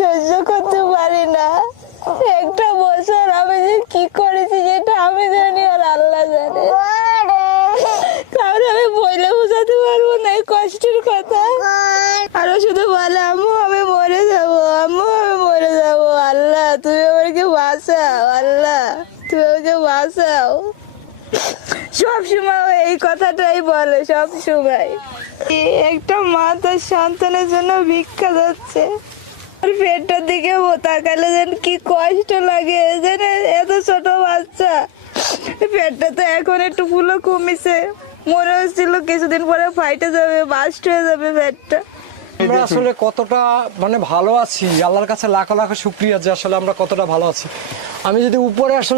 সহ্য করতে পারি না। একটা বছর আমি যে কি করেছি যেটা আমি জানি আর আল্লাহ জানে, কারণ আমি বলে বোঝাতে পারবো না এই কষ্টের কথা। আরো শুধু বলে আম্মু আমি মরে যাবো, আম্মু আমি মরে যাবো, আল্লাহ তুমি আমাকে বাঁচাও, আল্লাহ তুমি আমাকে বাঁচাও। সব সময় এই কথাটাই বলে, সব সময়। একটা মা তার সন্তানের জন্য ভিক্ষা যাচ্ছে, আর পেটটার দিকে তাকালে যেন কি কষ্ট লাগে, যেন এত ছোট বাচ্চা, পেটটা তো এখন একটু ফুলো কমিছে, মনে হচ্ছিল কিছুদিন পরে ফাইটে যাবে, বাস্ট হয়ে যাবে পেটটা। আমরা আসলে কতটা মানে ভালো আছি, আল্লাহর কাছে লাখ লাখ শুকরিয়া যে আসলে আমরা কতটা ভালো আছি। আমি যদি উপরে আসলে